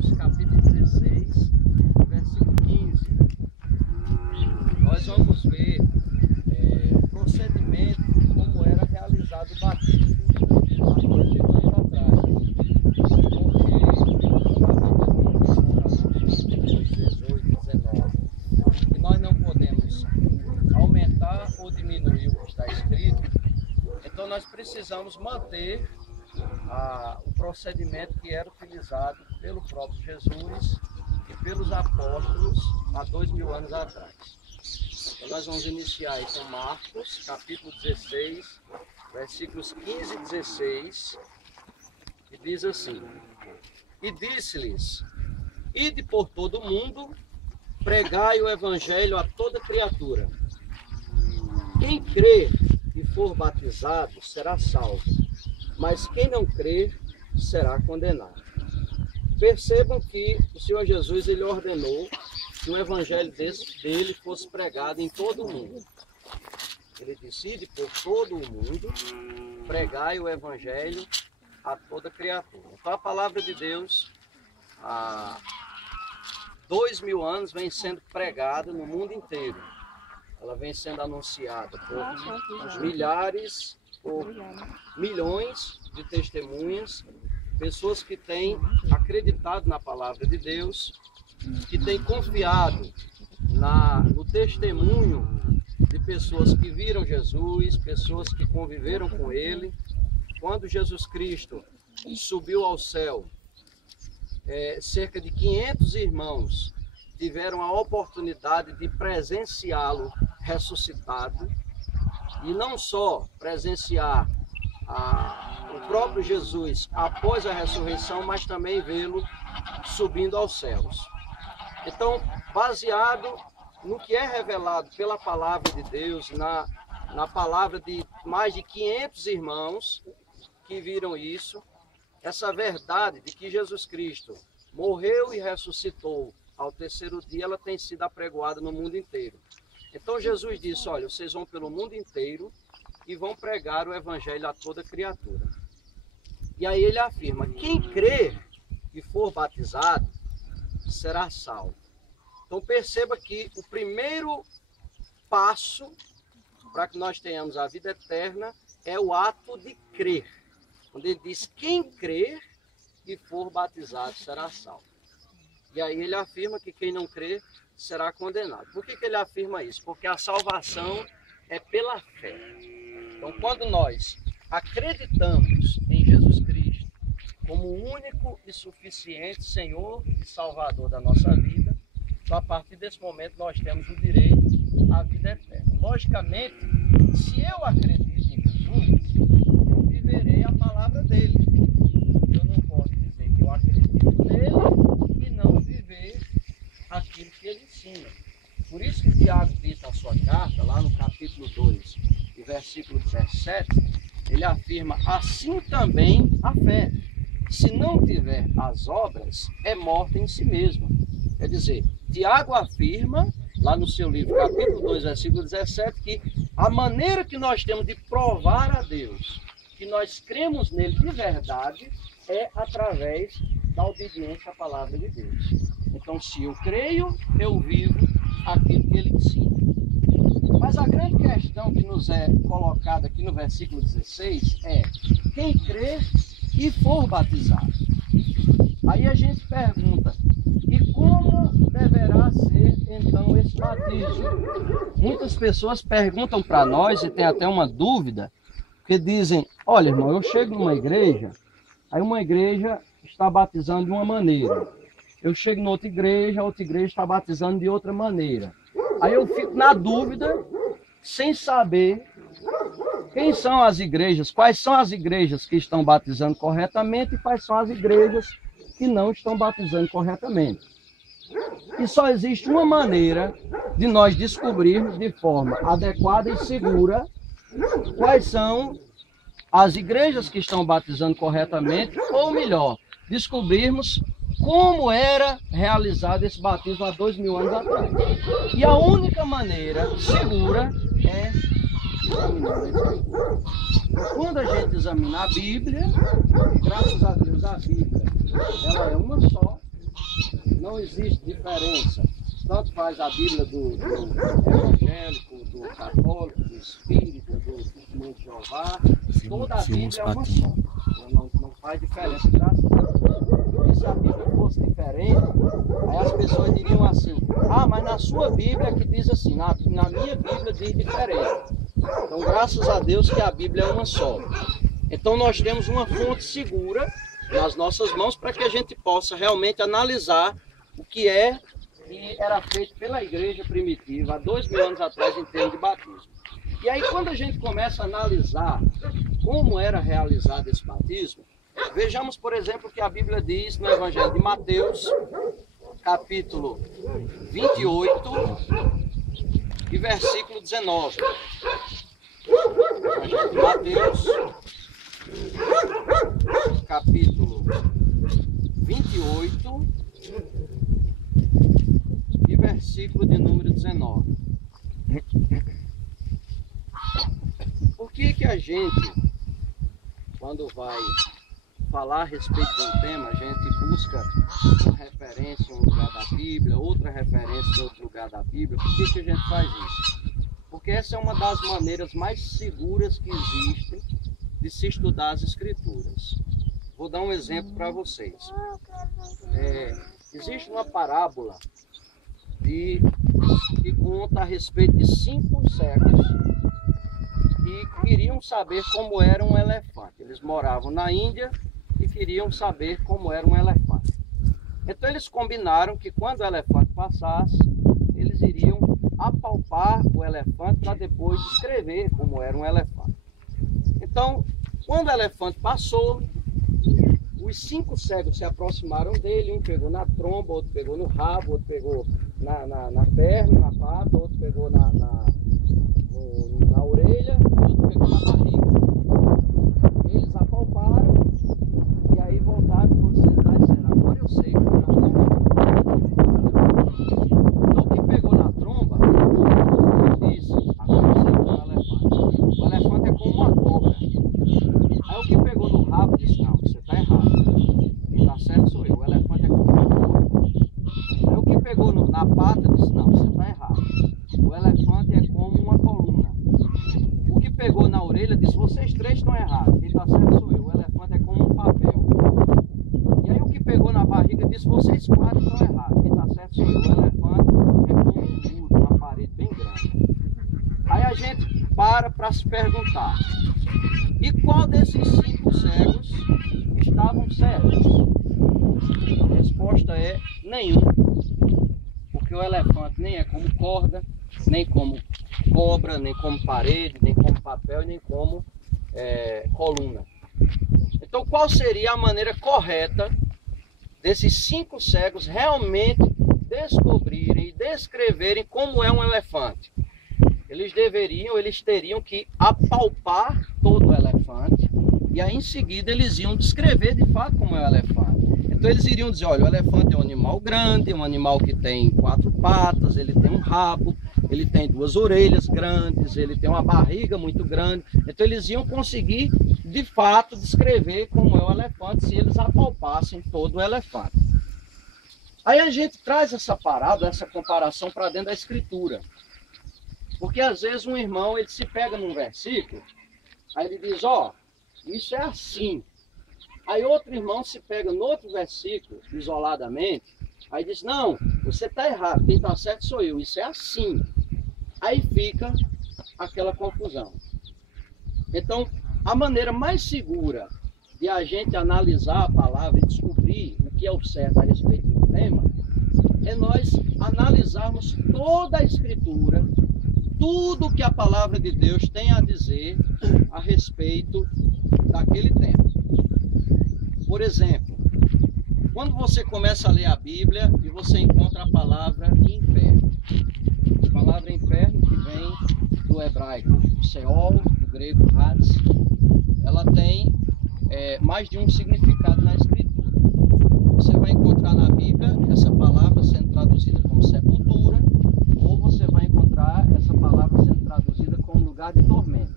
Marcos, capítulo 16, versículo 15. Nós vamos ver o procedimento, como era realizado o batismo há 2000 anos atrás. E nós não podemos aumentar ou diminuir o que está escrito, então nós precisamos manter o procedimento que era utilizado pelo próprio Jesus e pelos apóstolos há 2000 anos atrás. Então nós vamos iniciar aí com Marcos, capítulo 16, versículos 15 e 16, que diz assim: E disse-lhes: Ide por todo o mundo, pregai o evangelho a toda criatura. Quem crer e for batizado será salvo, mas quem não crer será condenado. Percebam que o Senhor Jesus ele ordenou que um evangelho dele fosse pregado em todo o mundo. Ele disse: Ide por todo o mundo, pregai o evangelho a toda criatura. Então a palavra de Deus há 2000 anos vem sendo pregada no mundo inteiro. Ela vem sendo anunciada por milhares, por milhões de testemunhas, pessoas que têm acreditado na palavra de Deus, que têm confiado no testemunho de pessoas que viram Jesus, pessoas que conviveram com Ele. Quando Jesus Cristo subiu ao céu, cerca de 500 irmãos tiveram a oportunidade de presenciá-lo ressuscitado, e não só presenciar o próprio Jesus após a ressurreição, mas também vê-lo subindo aos céus. Então, baseado no que é revelado pela palavra de Deus, na palavra de mais de 500 irmãos que viram isso, essa verdade de que Jesus Cristo morreu e ressuscitou ao terceiro dia, ela tem sido apregoada no mundo inteiro. Então Jesus disse: olha, vocês vão pelo mundo inteiro e vão pregar o evangelho a toda criatura. E aí ele afirma: quem crer e for batizado será salvo. Então perceba que o primeiro passo para que nós tenhamos a vida eterna é o ato de crer. Quando ele diz: quem crer e for batizado será salvo. E aí ele afirma que quem não crer será condenado. Por que ele afirma isso? Porque a salvação é pela fé. Então, quando nós acreditamos em Jesus Cristo como o único e suficiente Senhor e Salvador da nossa vida, então, a partir desse momento nós temos o direito à vida eterna. Logicamente, se eu acredito em Jesus, eu viverei a palavra dele. Eu não posso dizer que eu acredito nele e não viver aquilo que ele ensina. Por isso que Tiago diz na sua carta, lá no capítulo 2, e versículo 17, ele afirma: assim também a fé, se não tiver as obras, é morta em si mesma. Quer dizer, Tiago afirma, lá no seu livro, capítulo 2, versículo 17, que a maneira que nós temos de provar a Deus que nós cremos nele de verdade é através da obediência à palavra de Deus. Então, se eu creio, eu vivo aquilo que ele ensina. Mas a grande questão que nos é colocada aqui no versículo 16 é: quem crer e for batizado. Aí a gente pergunta: e como deverá ser então esse batismo? Muitas pessoas perguntam para nós, e tem até uma dúvida, que dizem: olha, irmão, eu chego numa igreja, aí uma igreja está batizando de uma maneira. Eu chego em outra igreja, a outra igreja está batizando de outra maneira. Aí eu fico na dúvida, sem saber quem são as igrejas, quais são as igrejas que estão batizando corretamente e quais são as igrejas que não estão batizando corretamente. E só existe uma maneira de nós descobrirmos de forma adequada e segura quais são as igrejas que estão batizando corretamente, ou melhor, descobrirmos como era realizado esse batismo há 2000 anos atrás. E a única maneira segura é examinar a Escritura. Quando a gente examina a Bíblia, graças a Deus a Bíblia ela é uma só, não existe diferença. Tanto faz a Bíblia do evangélico, do católico, do espírita, do testemunho de Jeová. Toda a Bíblia é uma só. Não faz diferença, graças a Deus. E se a Bíblia fosse diferente, aí as pessoas diriam assim: ah, mas na sua Bíblia que diz assim, na minha Bíblia diz diferente. Então, graças a Deus que a Bíblia é uma só. Então, nós temos uma fonte segura nas nossas mãos para que a gente possa realmente analisar o que era feito pela igreja primitiva há 2000 anos atrás em termos de batismo. E aí, quando a gente começa a analisar como era realizado esse batismo, vejamos, por exemplo, o que a Bíblia diz no Evangelho de Mateus, capítulo 28 e versículo 19. Evangelho de Mateus, capítulo 28 e versículo de número 19. Por que a gente, quando vai falar a respeito de um tema, a gente busca uma referência em um lugar da Bíblia, outra referência em outro lugar da Bíblia? Por que a gente faz isso? Porque essa é uma das maneiras mais seguras que existem de se estudar as Escrituras. Vou dar um exemplo para vocês. Existe uma parábola que conta a respeito de 5 cegos que queriam saber como era um elefante. Eles moravam na Índia e queriam saber como era um elefante. Então eles combinaram que quando o elefante passasse, eles iriam apalpar o elefante para depois descrever como era um elefante. Então, quando o elefante passou, os 5 cegos se aproximaram dele, um pegou na tromba, outro pegou no rabo, outro pegou na perna, na pata, outro pegou na orelha, outro pegou na barriga. Eles apalparam e aí voltaram e foram sentar e disseram: agora eu sei como era um elefante. Então, quem pegou na tromba disse: agora eu sei como é um elefante. O elefante é como uma cobra. Aí o que pegou no rabo disse: não, você está errado. Quem está certo sou eu. O elefante é como uma cobra. Aí o que pegou na pata disse: não, você está errado. O elefante é como uma coluna. O que pegou na orelha disse: vocês 3 estão errados. Quem está certo sou eu. O elefante é como um papel. E aí o que pegou na barriga disse: vocês 4 estão errados. Quem está certo sou eu. O elefante é como um muro, uma parede bem grande. Aí a gente para se perguntar: e qual desses 5 cegos estavam certos? A resposta é nenhum. Porque o elefante nem é como corda, nem como cobra, nem como parede, nem como papel, nem como coluna. Então, qual seria a maneira correta desses 5 cegos realmente descobrirem e descreverem como é um elefante? Eles teriam que apalpar todo o elefante e aí em seguida eles iam descrever de fato como é o elefante. Então eles iriam dizer: olha, o elefante é um animal grande, um animal que tem 4 patas, ele tem um rabo, ele tem 2 orelhas grandes, ele tem uma barriga muito grande. Então eles iam conseguir de fato descrever como é o elefante se eles apalpassem todo o elefante. Aí a gente traz essa parada, essa comparação para dentro da Escritura. Porque às vezes um irmão, ele se pega num versículo, aí ele diz: ó, isso é assim. Aí outro irmão se pega no outro versículo, isoladamente, aí diz: não, você está errado, quem está certo sou eu, isso é assim. Aí fica aquela confusão. Então, a maneira mais segura de a gente analisar a palavra e descobrir o que é o certo a respeito do tema, é nós analisarmos toda a Escritura, tudo que a palavra de Deus tem a dizer a respeito daquele tema. Por exemplo, quando você começa a ler a Bíblia e você encontra a palavra inferno. A palavra inferno, que vem do hebraico Sheol, do grego Hades, ela tem mais de um significado na Escritura. Você vai encontrar na Bíblia essa palavra sendo traduzida como sepultura, ou você vai encontrar essa palavra sendo traduzida como lugar de tormento.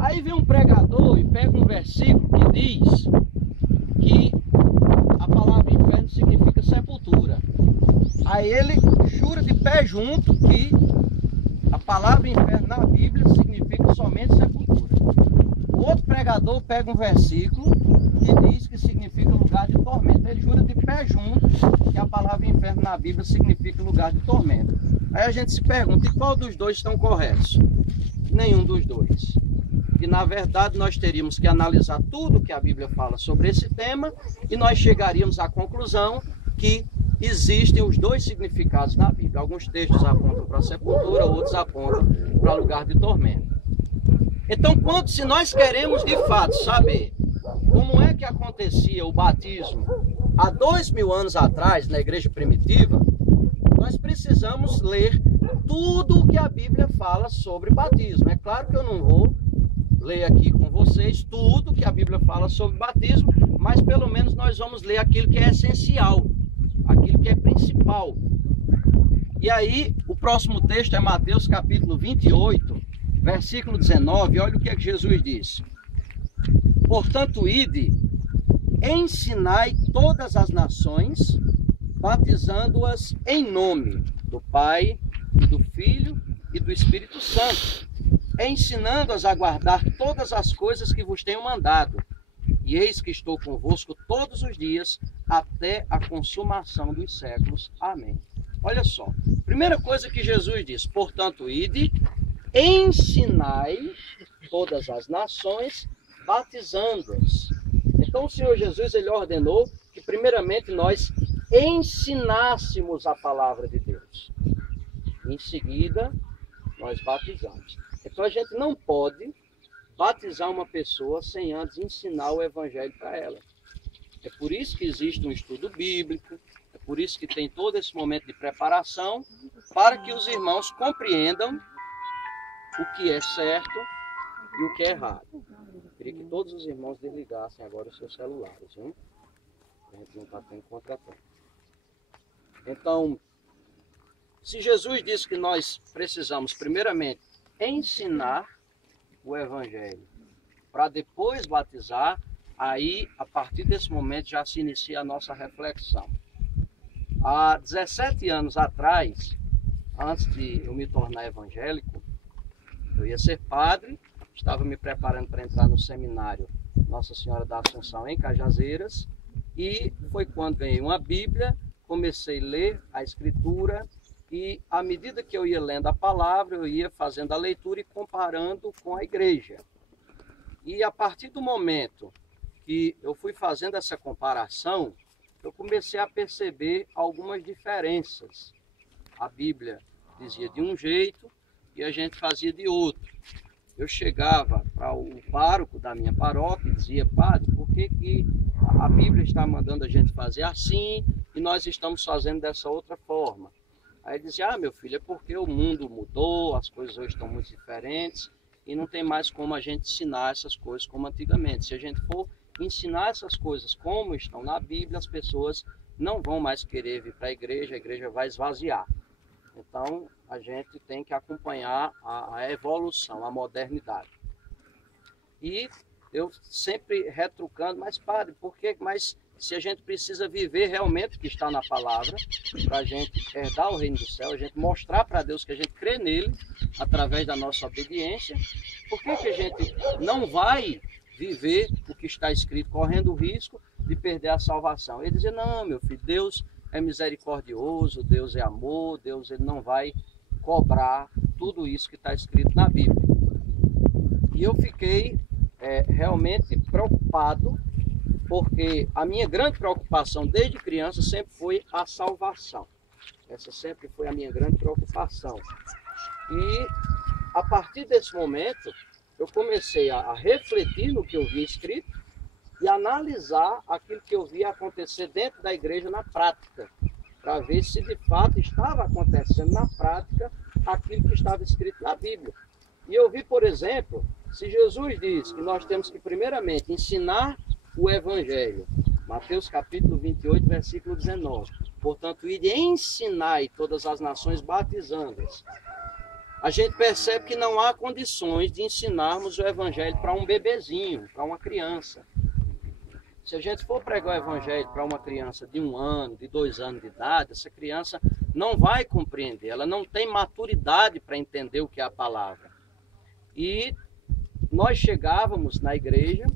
Aí vem um pregador e pega um versículo que diz que a palavra inferno significa sepultura. Aí ele jura de pé junto que a palavra inferno na Bíblia significa somente sepultura. O outro pregador pega um versículo e diz que significa lugar de tormento. Ele jura de pé junto que a palavra inferno na Bíblia significa lugar de tormento. Aí a gente se pergunta, e qual dos dois estão corretos? Nenhum dos dois. E na verdade nós teríamos que analisar tudo que a Bíblia fala sobre esse tema e nós chegaríamos à conclusão que existem os dois significados na Bíblia. Alguns textos apontam para a sepultura, outros apontam para lugar de tormento. Então, se nós queremos de fato saber como é que acontecia o batismo há 2000 anos atrás na igreja primitiva, nós precisamos ler tudo o que a Bíblia fala sobre batismo. É claro que eu não vou ler aqui com vocês tudo que a Bíblia fala sobre batismo, mas pelo menos nós vamos ler aquilo que é essencial, aquilo que é principal. E aí, o próximo texto é Mateus capítulo 28, versículo 19, olha o que é que Jesus diz. Portanto, ide, ensinai todas as nações, batizando-as em nome do Pai, e do Filho e do Espírito Santo, ensinando-as a guardar todas as coisas que vos tenho mandado. E eis que estou convosco todos os dias, até a consumação dos séculos. Amém. Olha só, primeira coisa que Jesus diz, portanto, ide, ensinai todas as nações, batizando-as. Então o Senhor Jesus, ele ordenou que primeiramente nós ensinássemos a palavra de Deus. Em seguida, nós batizamos. Então a gente não pode batizar uma pessoa sem antes ensinar o evangelho para ela. É por isso que existe um estudo bíblico, é por isso que tem todo esse momento de preparação, para que os irmãos compreendam o que é certo e o que é errado. Eu queria que todos os irmãos desligassem agora os seus celulares, viu? A gente não está tendo contratempo. Então, se Jesus disse que nós precisamos primeiramente ensinar o evangelho para depois batizar, aí a partir desse momento já se inicia a nossa reflexão. Há 17 anos atrás, antes de eu me tornar evangélico, eu ia ser padre, estava me preparando para entrar no seminário Nossa Senhora da Assunção em Cajazeiras, e foi quando ganhei uma Bíblia, comecei a ler a Escritura, e à medida que eu ia lendo a palavra, eu ia fazendo a leitura e comparando com a igreja. E a partir do momento que eu fui fazendo essa comparação, eu comecei a perceber algumas diferenças. A Bíblia dizia de um jeito e a gente fazia de outro. Eu chegava para o pároco da minha paróquia e dizia, padre, por que a Bíblia está mandando a gente fazer assim e nós estamos fazendo dessa outra forma? Aí ele dizia, meu filho, é porque o mundo mudou, as coisas hoje estão muito diferentes e não tem mais como a gente ensinar essas coisas como antigamente. Se a gente for ensinar essas coisas como estão na Bíblia, as pessoas não vão mais querer vir para a igreja vai esvaziar. Então, a gente tem que acompanhar a evolução, a modernidade. E eu sempre retrucando, mas padre, por que? Mas se a gente precisa viver realmente o que está na palavra, para a gente herdar o reino do céu, a gente mostrar para Deus que a gente crê nele, através da nossa obediência, por que a gente não vai viver o que está escrito, correndo o risco de perder a salvação? Ele dizia, não, meu filho, Deus é misericordioso, Deus é amor, Deus ele não vai cobrar tudo isso que está escrito na Bíblia. E eu fiquei realmente preocupado, porque a minha grande preocupação desde criança sempre foi a salvação. Essa sempre foi a minha grande preocupação. E a partir desse momento, eu comecei a refletir no que eu via escrito e analisar aquilo que eu via acontecer dentro da igreja na prática, para ver se de fato estava acontecendo na prática aquilo que estava escrito na Bíblia. E eu vi, por exemplo, se Jesus diz que nós temos que primeiramente ensinar o Evangelho, Mateus capítulo 28, versículo 19, portanto, ide ensinai todas as nações batizando-as. A gente percebe que não há condições de ensinarmos o Evangelho para um bebezinho, para uma criança. Se a gente for pregar o Evangelho para uma criança de 1 ano, de 2 anos de idade, essa criança não vai compreender, ela não tem maturidade para entender o que é a palavra. E nós chegávamos na igreja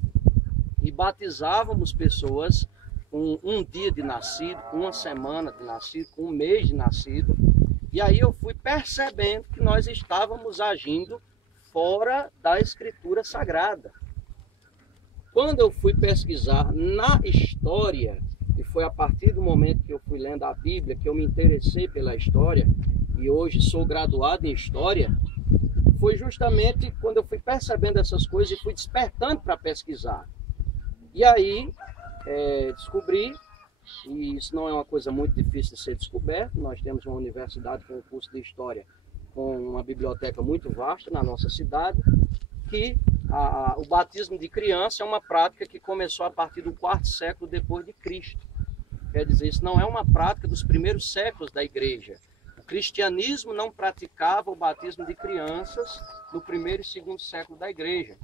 e batizávamos pessoas com um dia de nascido, com uma semana de nascido, com um mês de nascido. E aí eu fui percebendo que nós estávamos agindo fora da Escritura Sagrada. Quando eu fui pesquisar na história, e foi a partir do momento que eu fui lendo a Bíblia que eu me interessei pela história, e hoje sou graduado em História, foi justamente quando eu fui percebendo essas coisas e fui despertando para pesquisar. E aí descobri, e isso não é uma coisa muito difícil de ser descoberto, nós temos uma universidade com um curso de História, com uma biblioteca muito vasta na nossa cidade, que o batismo de criança é uma prática que começou a partir do 4º século depois de Cristo. Quer dizer, isso não é uma prática dos primeiros séculos da igreja. O cristianismo não praticava o batismo de crianças no 1º e 2º século da igreja.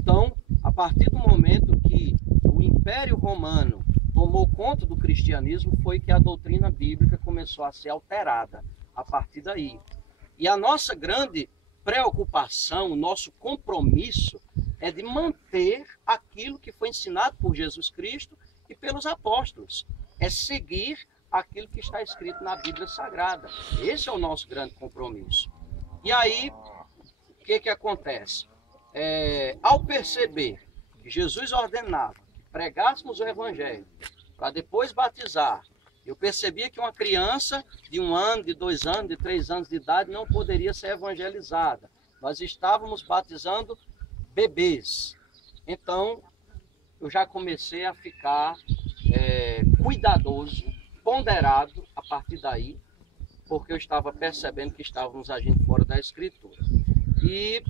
Então, a partir do momento que o Império Romano tomou conta do cristianismo, foi que a doutrina bíblica começou a ser alterada a partir daí. E a nossa grande preocupação, o nosso compromisso é de manter aquilo que foi ensinado por Jesus Cristo e pelos apóstolos. É seguir aquilo que está escrito na Bíblia Sagrada. Esse é o nosso grande compromisso. E aí, o que acontece? Ao perceber que Jesus ordenava que pregássemos o Evangelho para depois batizar, eu percebia que uma criança de 1 ano, de 2 anos, de 3 anos de idade não poderia ser evangelizada. Nós estávamos batizando bebês. Então, eu já comecei a ficar cuidadoso, ponderado a partir daí, porque eu estava percebendo que estávamos agindo fora da Escritura. E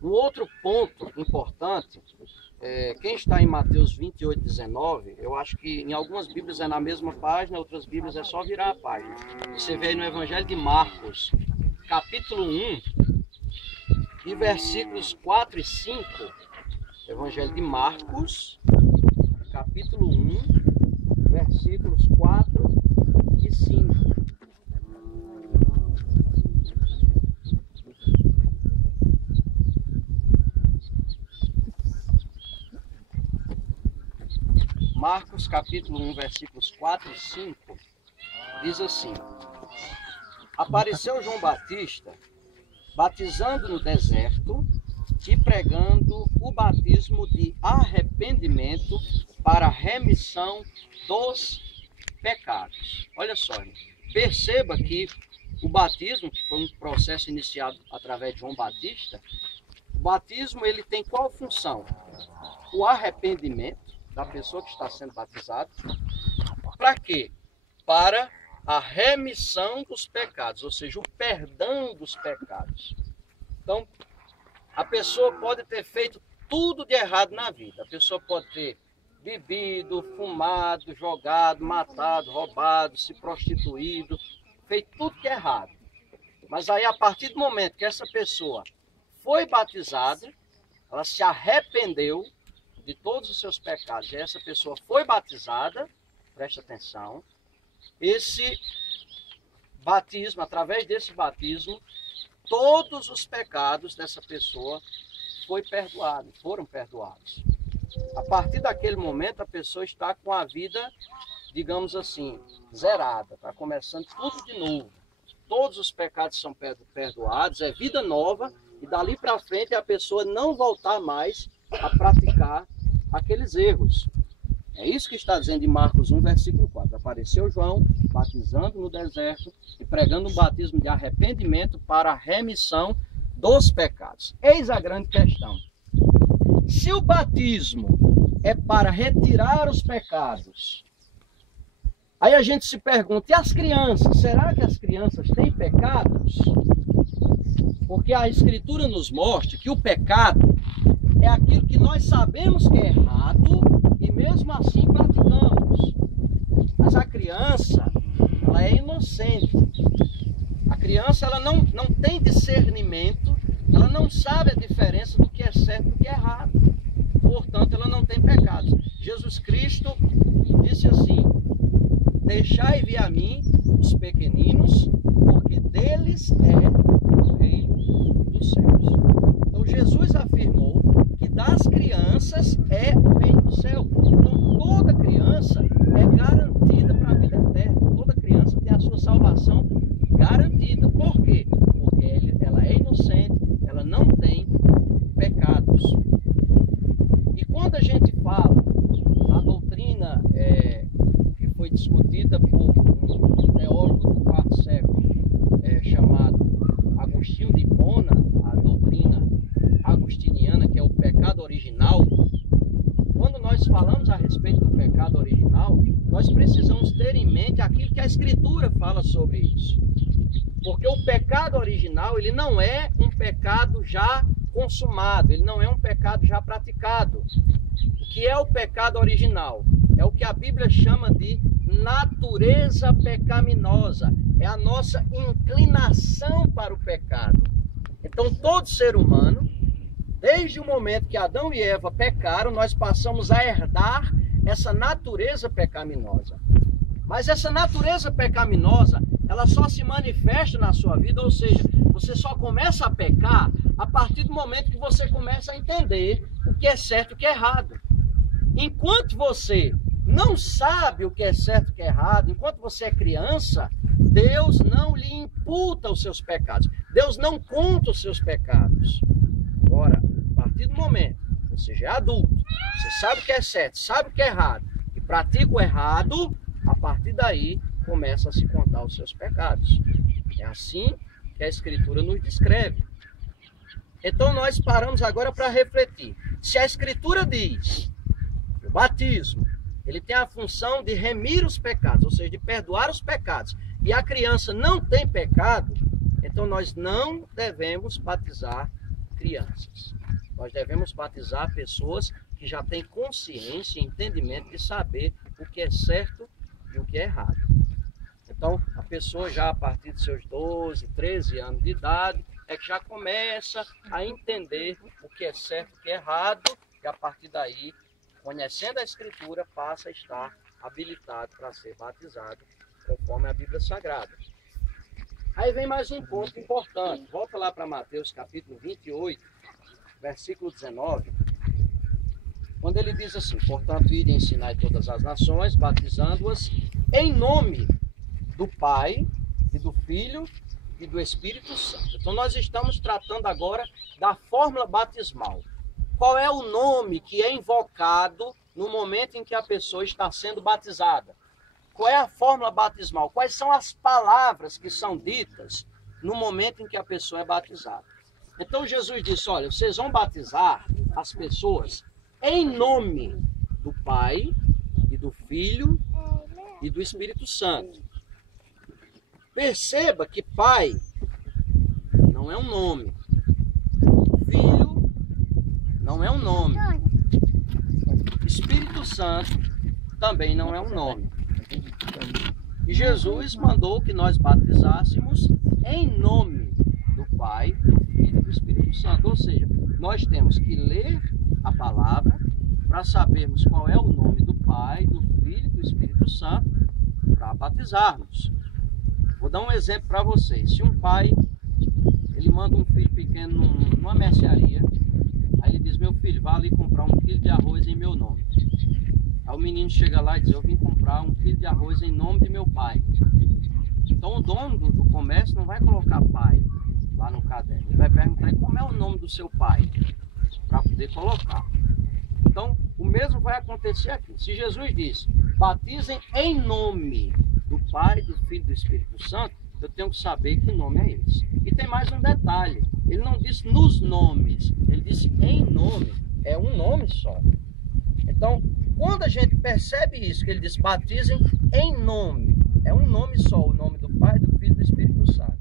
um outro ponto importante, quem está em Mateus 28, 19, eu acho que em algumas Bíblias é na mesma página, outras Bíblias é só virar a página. Você vê aí no Evangelho de Marcos, capítulo 1, e versículos 4 e 5. Evangelho de Marcos, capítulo 1, versículos 4 e 5. Marcos capítulo 1, versículos 4 e 5, diz assim: Apareceu João Batista, batizando no deserto e pregando o batismo de arrependimento para a remissão dos pecados. Olha só, perceba que o batismo, que foi um processo iniciado através de João Batista, o batismo ele tem qual função? O arrependimento da pessoa que está sendo batizada. Para quê? Para a remissão dos pecados, ou seja, o perdão dos pecados. Então, a pessoa pode ter feito tudo de errado na vida. A pessoa pode ter bebido, fumado, jogado, matado, roubado, se prostituído, feito tudo que é errado. Mas aí, a partir do momento que essa pessoa foi batizada, ela se arrependeu de todos os seus pecados, e essa pessoa foi batizada, presta atenção, esse batismo, através desse batismo, todos os pecados dessa pessoa foram perdoados. A partir daquele momento, a pessoa está com a vida, digamos assim, zerada, está começando tudo de novo. Todos os pecados são perdoados, é vida nova, e dali para frente a pessoa não voltar mais a praticar aqueles erros. É isso que está dizendo em Marcos 1, versículo 4. Apareceu João, batizando no deserto e pregando um batismo de arrependimento para a remissão dos pecados. Eis a grande questão. Se o batismo é para retirar os pecados, aí a gente se pergunta, e as crianças? Será que as crianças têm pecados? Porque a Escritura nos mostra que o pecado é aquilo que nós sabemos que é errado e mesmo assim praticamos. Mas a criança, ela é inocente. A criança, ela não tem discernimento, ela não sabe a diferença do que é certo e do que é errado. Portanto, ela não tem pecados. Jesus Cristo disse assim: deixai vir a mim os pequeninos, porque deles é o reino dos céus. Então Jesus afirmou que das crianças é o reino do céu. Então toda criança é garantida para a vida eterna. Toda criança tem a sua salvação garantida. Por quê? Porque ela é inocente, ela não tem pecados. E quando a gente fala na doutrina que foi discutida por um teólogo do quarto século chamado Agostinho de Hipona, a doutrina agostiniana, que é o pecado original, quando nós falamos a respeito do pecado original, nós precisamos ter em mente aquilo que a Escritura fala sobre isso. Porque o pecado original, ele não é um pecado já consumado, ele não é um pecado já praticado. O que é o pecado original? É o que a Bíblia chama de natureza pecaminosa. É a nossa inclinação para o pecado. Então todo ser humano, desde o momento que Adão e Eva pecaram, nós passamos a herdar essa natureza pecaminosa. Mas essa natureza pecaminosa, ela só se manifesta na sua vida, ou seja, você só começa a pecar a partir do momento que você começa a entender o que é certo e o que é errado. Enquanto você não sabe o que é certo e o que é errado, enquanto você é criança, Deus não lhe imputa os seus pecados. Deus não conta os seus pecados. Agora, a partir do momento que você já é adulto, você sabe o que é certo, sabe o que é errado, e pratica o errado, a partir daí começa a se contar os seus pecados. É assim que a Escritura nos descreve. Então nós paramos agora para refletir. Se a Escritura diz que o batismo ele tem a função de remir os pecados, ou seja, de perdoar os pecados, e a criança não tem pecado, então nós não devemos batizar crianças. Nós devemos batizar pessoas que já têm consciência e entendimento de saber o que é certo e o que é errado. Então, a pessoa já a partir de seus 12, 13 anos de idade, é que já começa a entender o que é certo e o que é errado, e a partir daí, conhecendo a Escritura, passa a estar habilitado para ser batizado, conforme a Bíblia Sagrada. Aí vem mais um ponto importante. Volta lá para Mateus capítulo 28, versículo 19, quando ele diz assim: portanto, ide e ensinai todas as nações, batizando-as em nome do Pai e do Filho e do Espírito Santo. Então nós estamos tratando agora da fórmula batismal. Qual é o nome que é invocado no momento em que a pessoa está sendo batizada? Qual é a fórmula batismal? Quais são as palavras que são ditas no momento em que a pessoa é batizada? Então Jesus disse: olha, vocês vão batizar as pessoas em nome do Pai e do Filho e do Espírito Santo. Perceba que Pai não é um nome, Filho não é um nome, Espírito Santo também não é um nome. E Jesus mandou que nós batizássemos em nome do Pai, do Filho e do Espírito Santo. Ou seja, nós temos que ler a palavra para sabermos qual é o nome do Pai, do Filho e do Espírito Santo para batizarmos. Vou dar um exemplo para vocês. Se um pai ele manda um filho pequeno numa mercearia, aí ele diz: meu filho, vá ali comprar 1 quilo de arroz em meu nome. Aí o menino chega lá e diz: eu vim comprar 1 quilo de arroz em nome de meu pai. Então o dono do comércio não vai colocar pai lá no caderno. Ele vai perguntar: como é o nome do seu pai? Para poder colocar. Então o mesmo vai acontecer aqui. Se Jesus diz: batizem em nome do Pai, do Filho e do Espírito Santo, eu tenho que saber que nome é esse. E tem mais um detalhe: ele não disse nos nomes, ele disse em nome. É um nome só. Então, quando a gente percebe isso, que ele diz batizem em nome, é um nome só, o nome do Pai, do Filho e do Espírito Santo.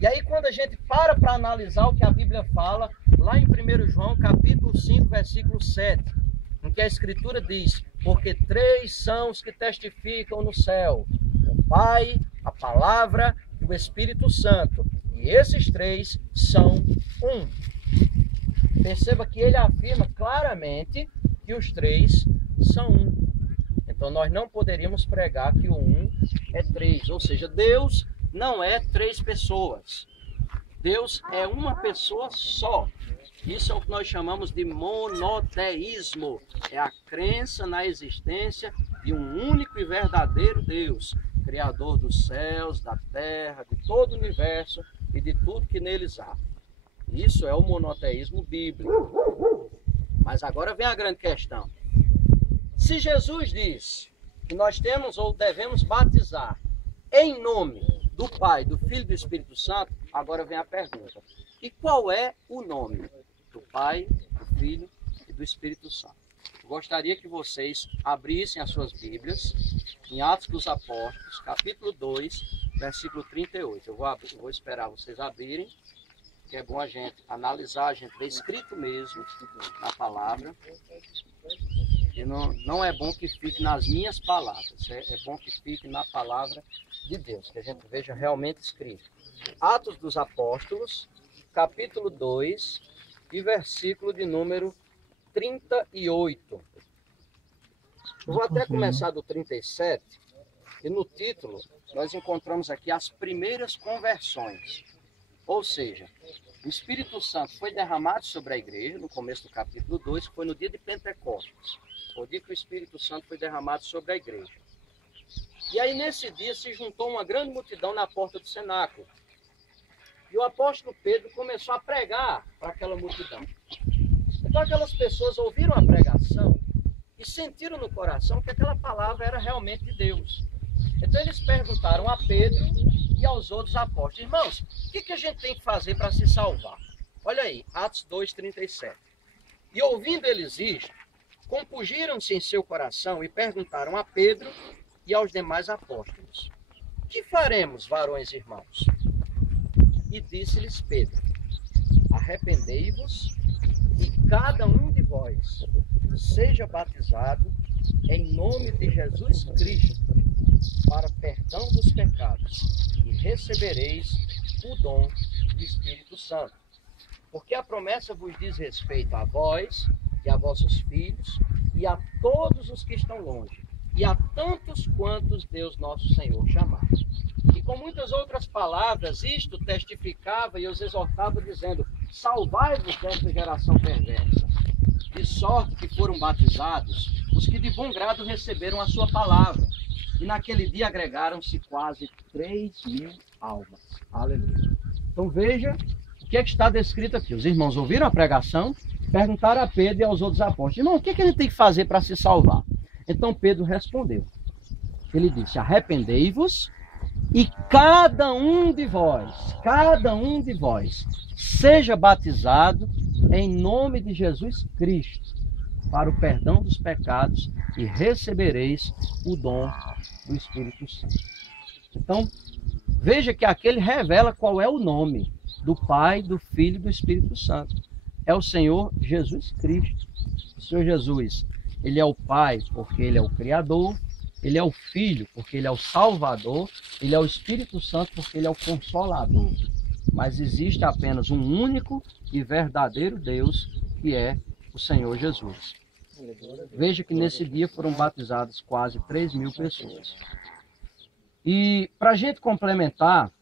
E aí quando a gente para analisar o que a Bíblia fala, lá em 1 João capítulo 5, versículo 7, em que a Escritura diz: porque 3 são os que testificam no céu, o Pai, a Palavra e o Espírito Santo, e esses 3 são um. Perceba que ele afirma claramente que os 3 são um. Então Então nós não poderíamos pregar que o um é três, ou seja, Deus não é três pessoas. Deus é uma pessoa só. Isso é o que nós chamamos de monoteísmo. É a crença na existência de um único e verdadeiro Deus, Criador dos céus, da terra, de todo o universo e de tudo que neles há. Isso é o monoteísmo bíblico. Mas agora vem a grande questão. Se Jesus diz que nós temos ou devemos batizar em nome do Pai, do Filho e do Espírito Santo, agora vem a pergunta. E qual é o nome do Pai, do Filho e do Espírito Santo? Eu gostaria que vocês abrissem as suas Bíblias em Atos dos Apóstolos, capítulo 2, versículo 38. Eu vou esperar vocês abrirem, que é bom a gente analisar, a gente ver escrito mesmo na palavra. E não é bom que fique nas minhas palavras, é bom que fique na palavra de Deus, que a gente veja realmente escrito. Atos dos Apóstolos, capítulo 2, e versículo de número 38. Eu vou até começar do 37, e no título nós encontramos aqui as primeiras conversões. Ou seja, o Espírito Santo foi derramado sobre a igreja, no começo do capítulo 2, que foi no dia de Pentecostes. O dia que o Espírito Santo foi derramado sobre a igreja. E aí nesse dia se juntou uma grande multidão na porta do cenáculo. E o apóstolo Pedro começou a pregar para aquela multidão. Então aquelas pessoas ouviram a pregação e sentiram no coração que aquela palavra era realmente de Deus. Então eles perguntaram a Pedro e aos outros apóstolos: irmãos, o que a gente tem que fazer para se salvar? Olha aí, Atos 2:37. E ouvindo eles isto, compungiram-se em seu coração e perguntaram a Pedro e aos demais apóstolos: que faremos, varões e irmãos? E disse-lhes Pedro: arrependei-vos e cada um de vós seja batizado em nome de Jesus Cristo para perdão dos pecados e recebereis o dom do Espírito Santo. Porque a promessa vos diz respeito a vós e a vossos filhos e a todos os que estão longe e a tantos quantos Deus nosso Senhor chamar. E com muitas outras palavras, isto testificava e os exortava, dizendo: salvai-vos desta geração perversa. De sorte que foram batizados os que de bom grado receberam a sua palavra. E naquele dia agregaram-se quase 3.000 almas. Aleluia. Então veja o que está descrito aqui. Os irmãos ouviram a pregação, perguntaram a Pedro e aos outros apóstolos: irmão, o que a gente tem que fazer para se salvar? Então Pedro respondeu. Ele disse: arrependei-vos e cada um de vós, seja batizado em nome de Jesus Cristo para o perdão dos pecados e recebereis o dom do Espírito Santo. Então, veja que aqui ele revela qual é o nome do Pai, do Filho e do Espírito Santo. É o Senhor Jesus Cristo. O Senhor Jesus, ele é o Pai porque ele é o Criador, ele é o Filho porque ele é o Salvador, ele é o Espírito Santo porque ele é o Consolador. Mas existe apenas um único e verdadeiro Deus, que é o Senhor Jesus. Veja que nesse dia foram batizadas quase 3.000 pessoas. E para a gente complementar,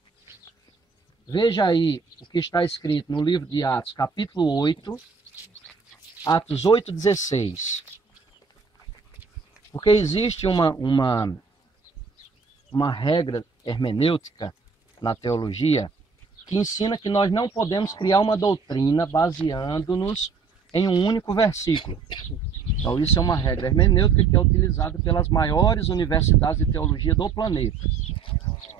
veja aí o que está escrito no livro de Atos, capítulo 8, Atos 8:16. Porque existe uma regra hermenêutica na teologia que ensina que nós não podemos criar uma doutrina baseando-nos em um único versículo. Então isso é uma regra hermenêutica que é utilizada pelas maiores universidades de teologia do planeta.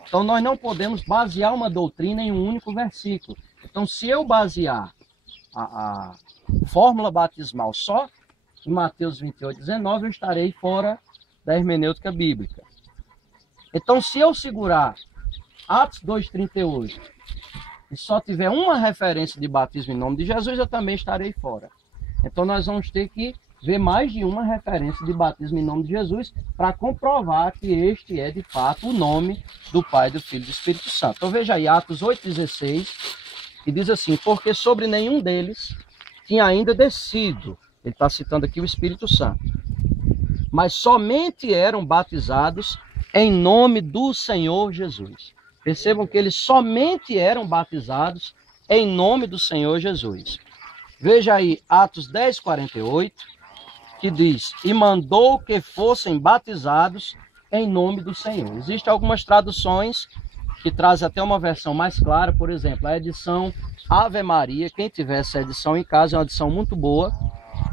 Então nós não podemos basear uma doutrina em um único versículo. Então se eu basear a fórmula batismal só em Mateus 28:19, eu estarei fora da hermenêutica bíblica. Então se eu segurar Atos 2:38 e só tiver uma referência de batismo em nome de Jesus, eu também estarei fora. Então nós vamos ter que ver mais de uma referência de batismo em nome de Jesus para comprovar que este é de fato o nome do Pai, do Filho e do Espírito Santo. Então veja aí Atos 8:16, que diz assim: porque sobre nenhum deles tinha ainda descido, ele está citando aqui o Espírito Santo, mas somente eram batizados em nome do Senhor Jesus. Percebam que eles somente eram batizados em nome do Senhor Jesus. Veja aí Atos 10, 48, que diz: e mandou que fossem batizados em nome do Senhor. Existem algumas traduções que trazem até uma versão mais clara. Por exemplo, a edição Ave Maria, quem tiver essa edição em casa, é uma edição muito boa,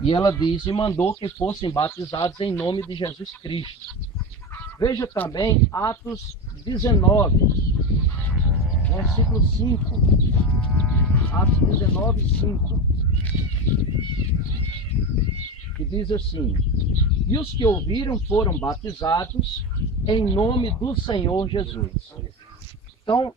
e ela diz: e mandou que fossem batizados em nome de Jesus Cristo. Veja também Atos 19, versículo 5. Atos 19, 5. Que diz assim: e os que ouviram foram batizados em nome do Senhor Jesus. Então,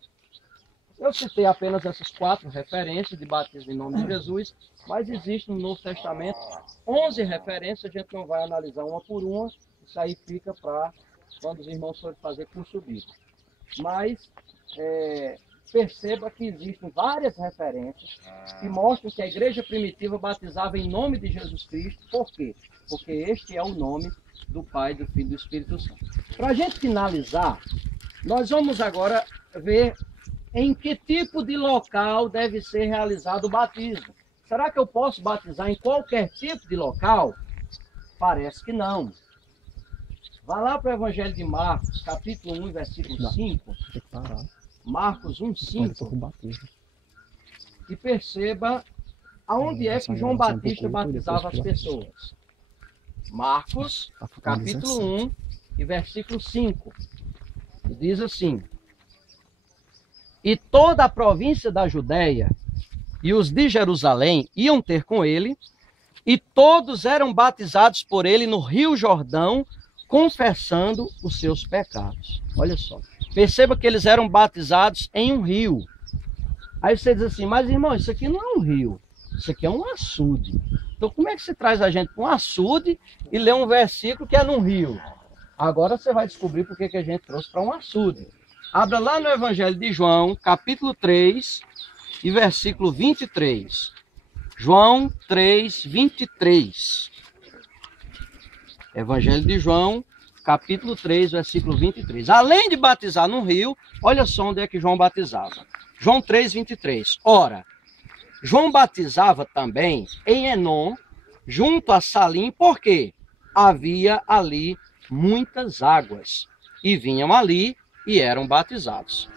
eu citei apenas essas 4 referências de batismo em nome de Jesus, mas existem no Novo Testamento 11 referências. A gente não vai analisar uma por uma, isso aí fica para quando os irmãos forem fazer curso bíblico. Mas perceba que existem várias referências que mostram que a igreja primitiva batizava em nome de Jesus Cristo. Por quê? Porque este é o nome do Pai, do Filho e do Espírito Santo. Para a gente finalizar, nós vamos agora ver em que tipo de local deve ser realizado o batismo. Será que eu posso batizar em qualquer tipo de local? Parece que não. Vá lá para o Evangelho de Marcos, capítulo 1, versículo 5. Marcos 1, 5. E perceba aonde é que João Batista batizava as pessoas. Marcos, capítulo 1, e versículo 5. Diz assim: e toda a província da Judéia e os de Jerusalém iam ter com ele, e todos eram batizados por ele no Rio Jordão, confessando os seus pecados. Olha só. Perceba que eles eram batizados em um rio. Aí você diz assim: mas irmão, isso aqui não é um rio, isso aqui é um açude. Então como é que você traz a gente para um açude e lê um versículo que é num rio? Agora você vai descobrir por que a gente trouxe para um açude. Abra lá no Evangelho de João, capítulo 3, e versículo 23. João 3, 23. Evangelho de João, capítulo 3, versículo 23. Além de batizar no rio, olha só onde é que João batizava. João 3, 23. Ora, João batizava também em Enom, junto a Salim, porque havia ali muitas águas, e vinham ali e eram batizados.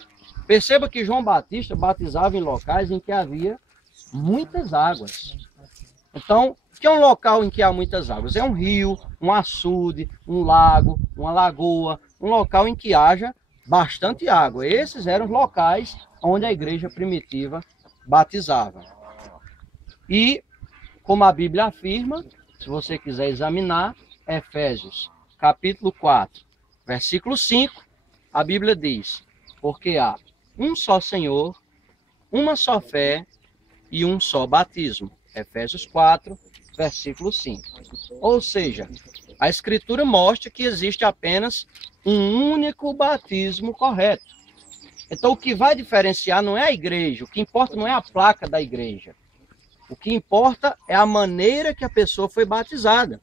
Perceba que João Batista batizava em locais em que havia muitas águas. Então, o que é um local em que há muitas águas? É um rio, um açude, um lago, uma lagoa, um local em que haja bastante água. Esses eram os locais onde a igreja primitiva batizava. E, como a Bíblia afirma, se você quiser examinar, Efésios, capítulo 4, versículo 5, a Bíblia diz: porque há um só Senhor, uma só fé e um só batismo. Efésios 4, versículo 5. Ou seja, a Escritura mostra que existe apenas um único batismo correto. Então o que vai diferenciar não é a igreja, o que importa não é a placa da igreja. O que importa é a maneira que a pessoa foi batizada.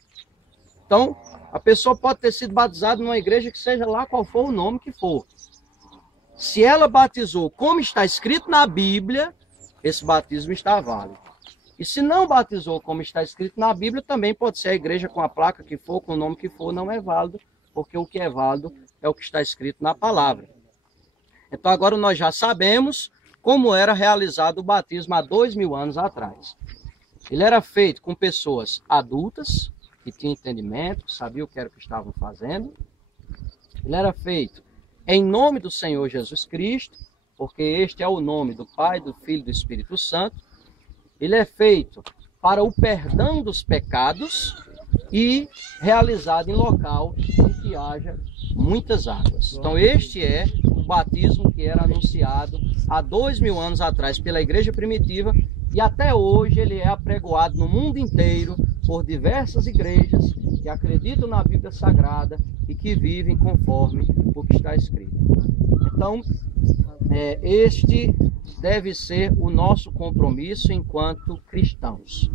Então, a pessoa pode ter sido batizada numa igreja que seja lá qual for o nome que for. Se ela batizou como está escrito na Bíblia, esse batismo está válido. E se não batizou como está escrito na Bíblia, também pode ser a igreja com a placa que for, com o nome que for, não é válido, porque o que é válido é o que está escrito na palavra. Então agora nós já sabemos como era realizado o batismo há 2000 anos atrás. Ele era feito com pessoas adultas, que tinham entendimento, sabiam o que era que estavam fazendo. Ele era feito em nome do Senhor Jesus Cristo, porque este é o nome do Pai, do Filho e do Espírito Santo. Ele é feito para o perdão dos pecados e realizado em local em que haja muitas águas. Então este é o batismo que era anunciado há 2000 anos atrás pela igreja primitiva, e até hoje ele é apregoado no mundo inteiro por diversas igrejas que acreditam na Bíblia Sagrada e que vivem conforme o que está escrito. Então, este deve ser o nosso compromisso enquanto cristãos.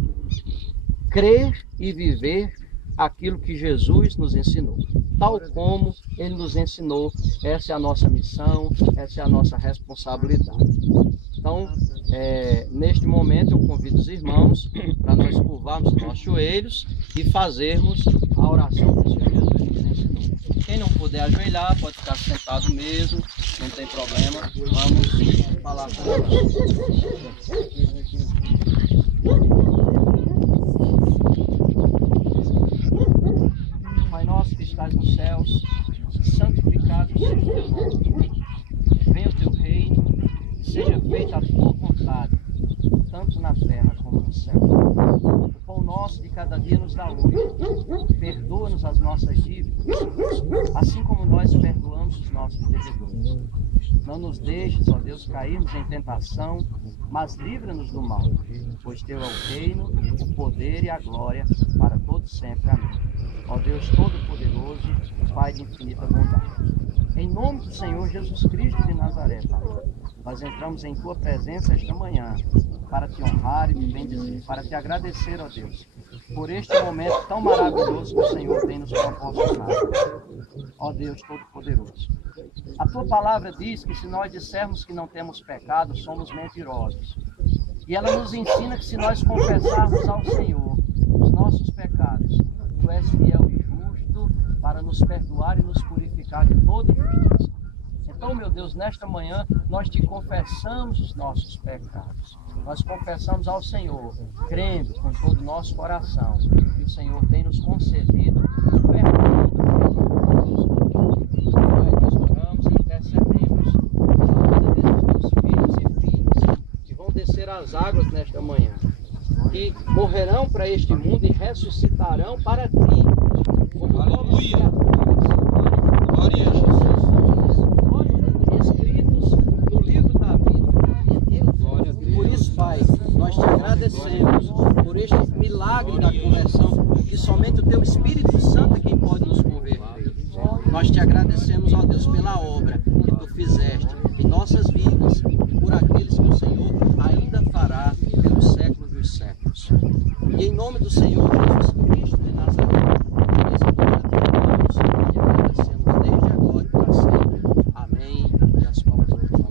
Crer e viver aquilo que Jesus nos ensinou. Tal como Ele nos ensinou, essa é a nossa missão, essa é a nossa responsabilidade. Então, neste momento eu convido os irmãos para nós curvarmos os nossos joelhos e fazermos a oração que o Senhor Jesus nos ensinou. Quem não puder ajoelhar, pode ficar sentado mesmo, não tem problema. Vamos falar com Deus. Pai nosso que estás nos céus, santificado seja o teu nome. Venha o teu reino, seja feita a tua vontade, tanto na terra como no céu. O pão nosso de cada dia nos dá hoje. Perdoa-nos as nossas dívidas, assim como nós perdoamos os nossos devedores. Não nos deixes, ó Deus, cairmos em tentação, mas livra-nos do mal, pois teu é o reino, o poder e a glória para todos sempre. Amém. Ó Deus Todo-Poderoso, Pai de infinita bondade. Em nome do Senhor Jesus Cristo de Nazaré, Pai, nós entramos em tua presença esta manhã para te honrar e te bendizer, para te agradecer, ó Deus, por este momento tão maravilhoso que o Senhor tem nos proporcionado. Ó Deus Todo-Poderoso, a tua palavra diz que se nós dissermos que não temos pecado, somos mentirosos. E ela nos ensina que se nós confessarmos ao Senhor os nossos pecados, tu és fiel e justo para nos perdoar e nos purificar de toda injustiça. Então, meu Deus, nesta manhã nós te confessamos os nossos pecados. Nós confessamos ao Senhor, crendo com todo o nosso coração, que o Senhor tem nos concedido o perdão. Nós oramos e intercedemos a vida desses teus filhos e filhas que vão descer as águas nesta manhã, que morrerão para este mundo e ressuscitarão para ti, como novas criaturas. Glória a Jesus. Escritos no livro da vida. Por isso, Pai, nós te agradecemos por este milagre da conversão, que somente o teu Espírito Santo é quem pode nos converter. Nós te agradecemos, ó Deus, pela obra que tu fizeste em nossas vidas e por aqueles que o Senhor ainda fará pelos séculos dos séculos. E em nome do Senhor Jesus Cristo de Nazaré, nós agradecemos e agradecemos desde agora e para sempre. Amém. E as palmas do Senhor.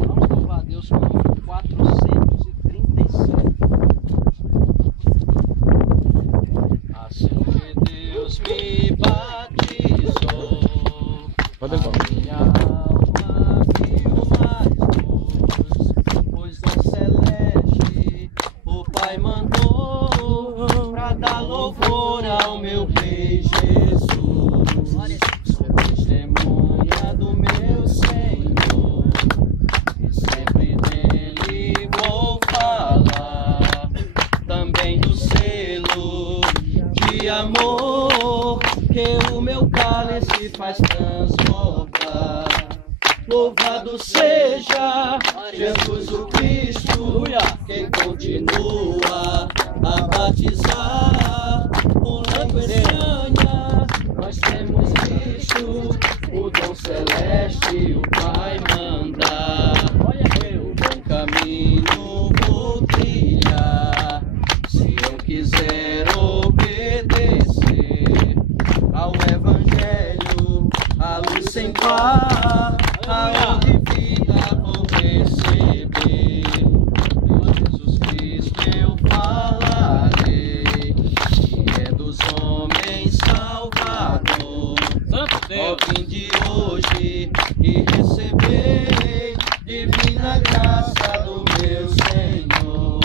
Vamos louvar a Deus com o número 437. Assim que Deus me batizou, a minha alma viu mais luz, pois do celeste o Pai mandou pra dar louvor ao meu Rei Jesus. Sou testemunha do meu Senhor e sempre dele vou falar, também do selo de amor que o meu cálice faz transbordar. Louvado seja Jesus o Cristo, quem continua a batizar com língua estranha. Nós temos visto o dom celeste, o Pai mandar. Eu bom caminho vou trilhar, se eu quiser obedecer ao Evangelho, a luz sem par, aonde vida vou receber. De Jesus Cristo eu falarei, que é dos homens Salvador. Ó, vinde hoje e receber divina graça do meu Senhor.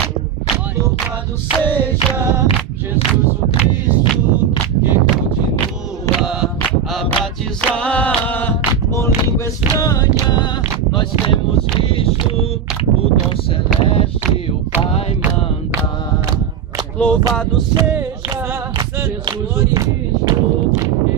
Louvado seja Jesus o Cristo, que continua a batizar com língua estranha. Nós temos visto o dom celeste, o Pai mandar. Louvado seja Jesus o Cristo, que